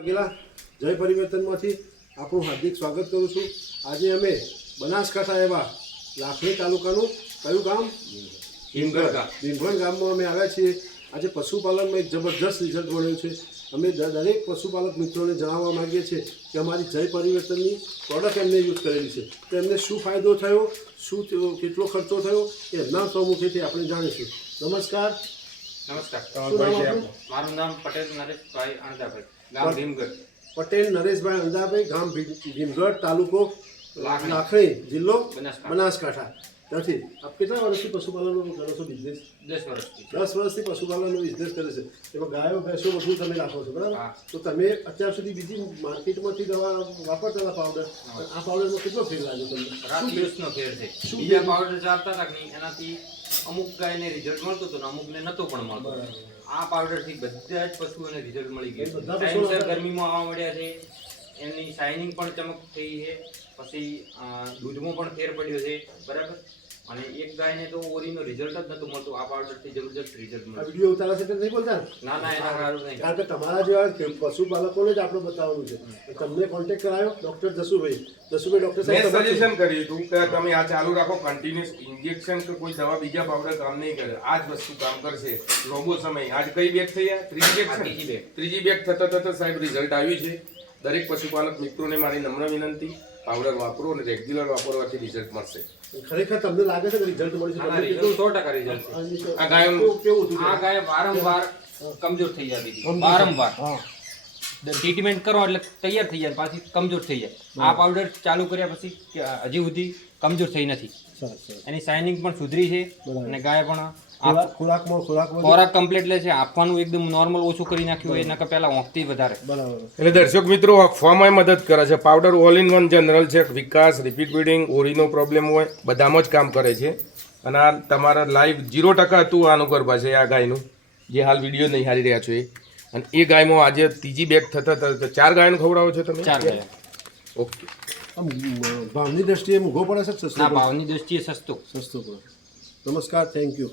વાઘેલા જય પરિવર્તનમાંથી આપણું હાર્દિક સ્વાગત કરું છું। આજે અમે બનાસકાંઠા એવા લાખણી તાલુકાનું કયું ગામ ભીમગઢ ગામમાં અમે આવ્યા છીએ। આજે પશુપાલનમાં એક જબરદસ્ત રિઝલ્ટ મળ્યું છે। અમે દરેક પશુપાલક મિત્રોને જણાવવા માગીએ છીએ કે અમારી જય પરિવર્તનની પ્રોડક્ટ એમને યુઝ કરેલી છે તો એમને શું ફાયદો થયો, શું કેટલો ખર્ચો થયો એ એમના સૌમુખેથી આપણે જાણીશું। નમસ્કાર। મારું નામ પટેલ નરેશભાઈ અણદાભાઈ, ગામ ભીમગઢ। પટેલ નરેશભાઈ અણદાભાઈ, ગામ ભીમગઢ, તાલુકો લાખણી, જિલ્લો બનાસકાંઠા। ત્યાંથી આપ કેટલા વર્ષથી પશુપાલનનો કરો છો બિઝનેસ? 10 વર્ષથી। 10 વર્ષથી પશુપાલનનો બિઝનેસ કરે છે। એમાં ગાયો ભેંસો બધું તમે રાખો છો, બરાબર? તો તમે અત્યાર સુધી બીજી માર્કેટમાંથી દવા વાપરતા હતા પાવડર, આ પાવડરમાં કેટલો ફેર લાગ્યો તમને? રાત દિવસનો ફેર છે। બીજા પાવડર ચાલતા હતા કે એનાથી અમુક ગાયને રિઝલ્ટ મળતું હતું ને અમુકને નતો પણ મળતો। આ પાવડરથી બધા જ પશુઓને રિઝલ્ટ મળી ગયું। ટાઈમસર ગરમીમાં આવવા મળ્યા છે, એમની શાઇનિંગ પણ ચમક થઈ છે, પછી દૂધમાં પણ ફેર પડ્યો છે, બરાબર। અને એક ગાયને તો ઓરીનો રિઝલ્ટ જ નતું મળતું, આ પાવડરથી જબરદસ્ત રિઝલ્ટ મળ્યું। વિડીયો ઉતારા છે નહીં બોલતા? ના ના, એના સારું નહીં, કારણ કે તમારા જેવા પશુપાલકોને જ આપણે બતાવવાનું છે। તમને કોન્ટેક્ટ કરાયો ડોક્ટર જસુભાઈ ડોક્ટર મેં સજેશન કર્યું હતું કે તમે આ ચાલુ રાખો, કન્ટિન્યુઅસ ઇન્જેક્શન કે કોઈ દવા બીજા પાવડર કામ નહીં કરે, આ જ વસ્તુ કામ કરશે લાંબો સમય। આજ કઈ બેગ થઈ ગયા? ત્રીજી બેગ થતા સાહેબ રિઝલ્ટ આવ્યું છે। દરેક પશુપાલક મિત્રોને મારી નમ્ર વિનંતી, પાવડર વાપરો અને રેગ્યુલર વાપરવાથી રિઝલ્ટ મળશે। ખરેખર તમને લાગે છે કે રિઝલ્ટ મળે છે? 100% રિઝલ્ટ છે। આ ગાય કેવું હતું? આ ગાય વારંવાર કમજોર થઈ જતી હતી, વારંવાર ટ્રીટમેન્ટ કરો એટલે તૈયાર થઈ જાય, પાછી કમજોર થઈ જાય। આ પાવડર ચાલુ કર્યા પછી હજી સુધી કમજોર થઈ નથી, એની શાઇનિંગ પણ સુધરી છે અને ગાય પણ ખોરાક કમ્પ્લીટ લે છે। આપવાનું એકદમ નોર્મલ ઓછું કરી નાખ્યું હોય, એના પહેલા ઓંખથી વધારે, બરાબર। એટલે દર્શક મિત્રો આપવામાં મદદ કરે છે। Powder all in one general છે, વિકાસ, રિપીટ બ્રીડિંગ, ઓરીનો પ્રોબ્લેમ હોય બધામાં જ કામ કરે છે। અને આ તમારા લાઈવ 0% હતું આનું ગર્ભા છે આ ગાયનું, જે હાલ વિડીયો નહીં હારી રહ્યા છો એ। અને એ ગાયમાં આજે ત્રીજી બેગ થતા 4 ગાયને ખવડાવો છો તમે? 4 ગાય। ઓકે। ભાવની દ્રષ્ટિએ મોંઘો પડે છે? ના, ભાવની દ્રષ્ટિએ સસ્તું પડે। નમસ્કાર, થેન્ક યુ।